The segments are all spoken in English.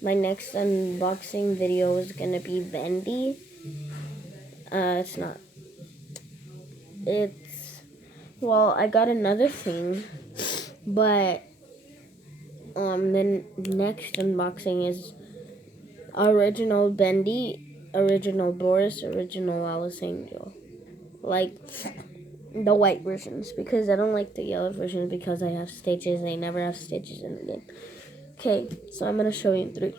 my next unboxing video is gonna be Bendy. It's not. It's well, I got another thing, but the next unboxing is original Bendy, original Boris, original Alice Angel, like the white versions, because I don't like the yellow versions because I have stitches. They never have stitches in the game. Okay, so I'm gonna show you in 3,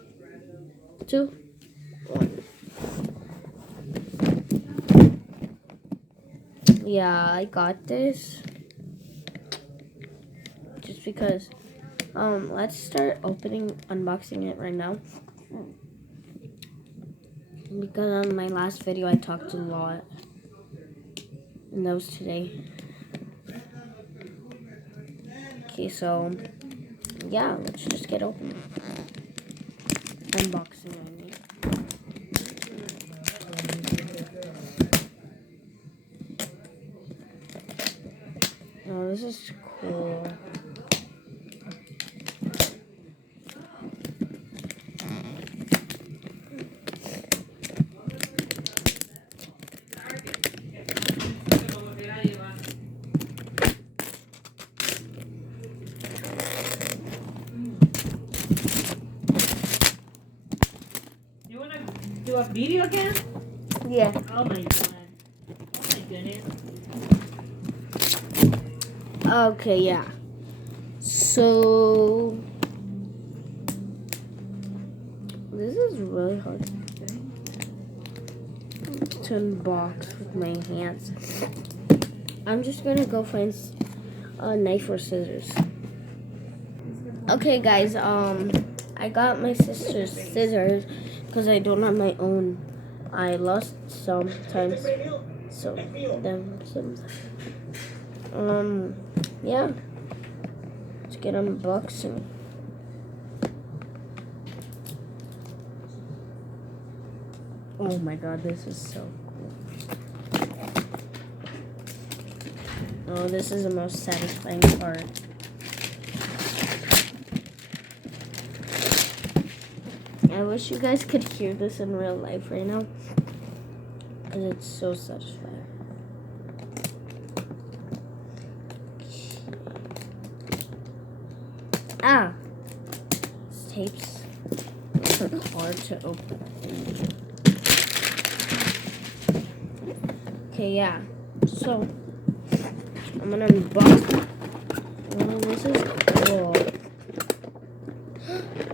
2, 1. Yeah, I got this just because. Let's start unboxing it right now. Because on my last video I talked a lot, and that was today. Okay, so yeah, let's just get open. Unboxing, I mean. Oh, this is cool. You wanna do a video again? Yeah. Oh my god. Oh my goodness. Okay, yeah. So this is really hard to unbox with my hands. I'm just gonna go find a knife or scissors. Okay, guys. I got my sister's scissors because I don't have my own. I lost sometimes, so them sometimes. Yeah. Let's get unboxing. Oh my god, this is so cool. Oh, this is the most satisfying part. I wish you guys could hear this in real life right now, because it's so satisfying. Ah! This tape's hard to open. Okay, yeah. So, I'm gonna unbox. Oh, this is cool.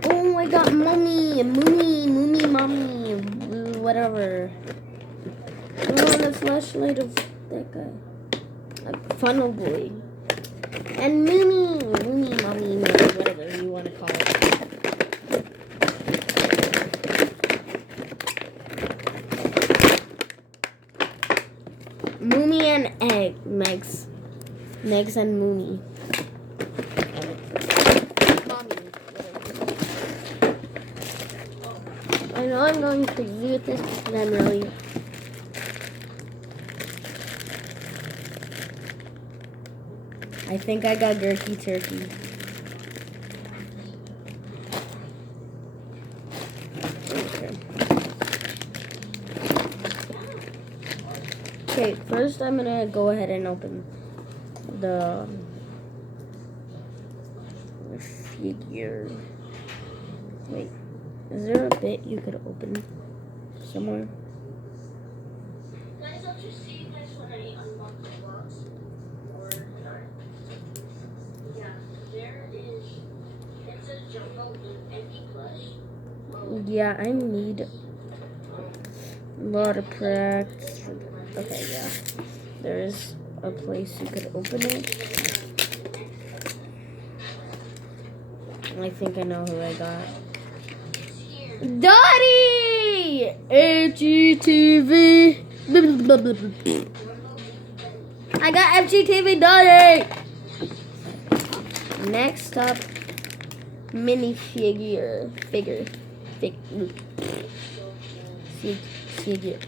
Oh, I got mommy, mommy, whatever. I want the flashlight of that guy. Like Funnel Boy. And mommy, whatever you want to call it. Moomy and Egg, Megs and Moomy. I know I'm going crazy with this because I'm really. I think I got Gurky Turkey. Okay, first I'm gonna go ahead and open the figure. Wait, is there a bit you could open somewhere? Guys, I'll just see you guys when I unlock the box. Or not. Yeah, there is. It says Jumbo empty plush. Yeah, I need a lot of practice. Okay, yeah. There's a place you could open it. I think I know who I got. Dottie! fgteev. I got fgteev Dottie! Next up, mini figure. Figure.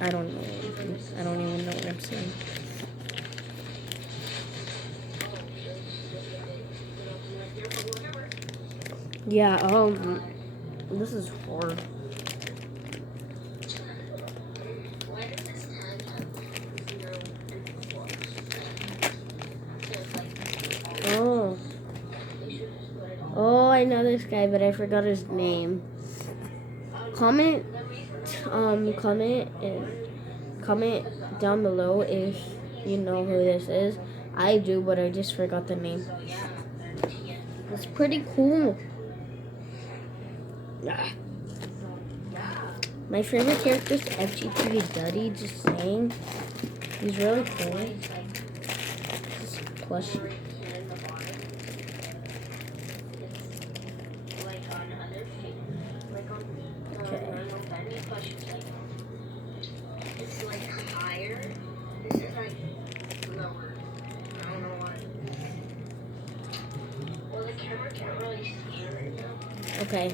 I don't know. I don't even know what I'm saying. Yeah, This is hard. Oh. Oh, I know this guy, but I forgot his name. Comment, comment down below if you know who this is. I do, but I just forgot the name. It's pretty cool. Ah. My favorite character is fgteev. Just saying, he's really cool. Plush. Okay. It's like higher. This is like lower. I don't know why. Well, the camera can't really see it right now. Okay.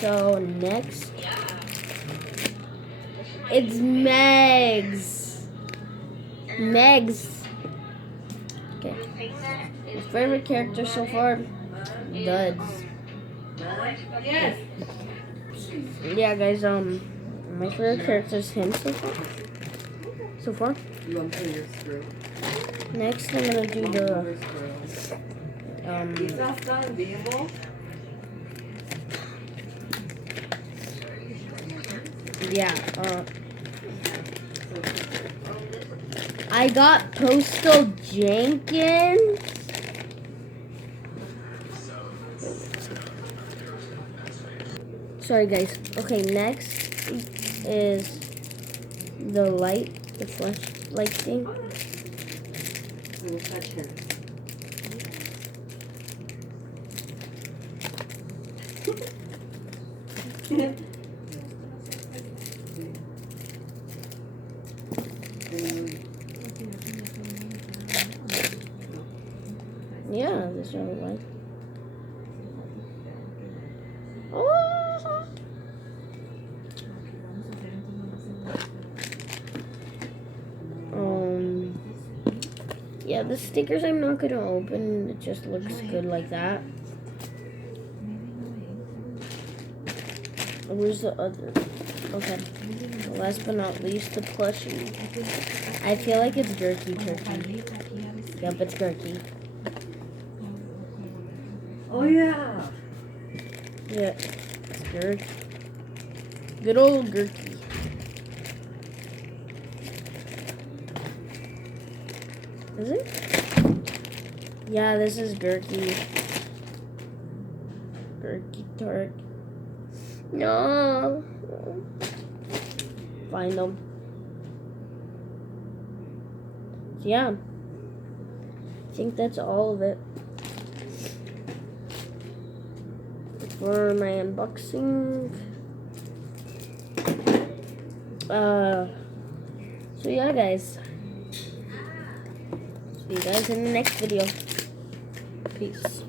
So next, Yeah. it's Megs. Megs. Okay. My favorite character so far, Duds. Yes. Yeah, guys. My favorite character is him so far. So far. You want to your screw? Next, I'm gonna do the Is that not beable? yeah. I got Postal Jenkins. Sorry, guys. Okay, next is the flashlight thing. We'll touch him. Yeah, this other light. Oh. Yeah, the stickers I'm not gonna open. It just looks good like that. Where's the other? Okay. Last but not least, the plushie. I feel like it's Gurky Turkey. Yep, it's Gurky. Oh yeah. Yeah, it's Gurky. Good old Gurky. Is it? Yeah, this is Gurky. Gurky Turk. No. Find them. So yeah. I think that's all of it for my unboxing. So yeah, guys. See you guys in the next video. Peace.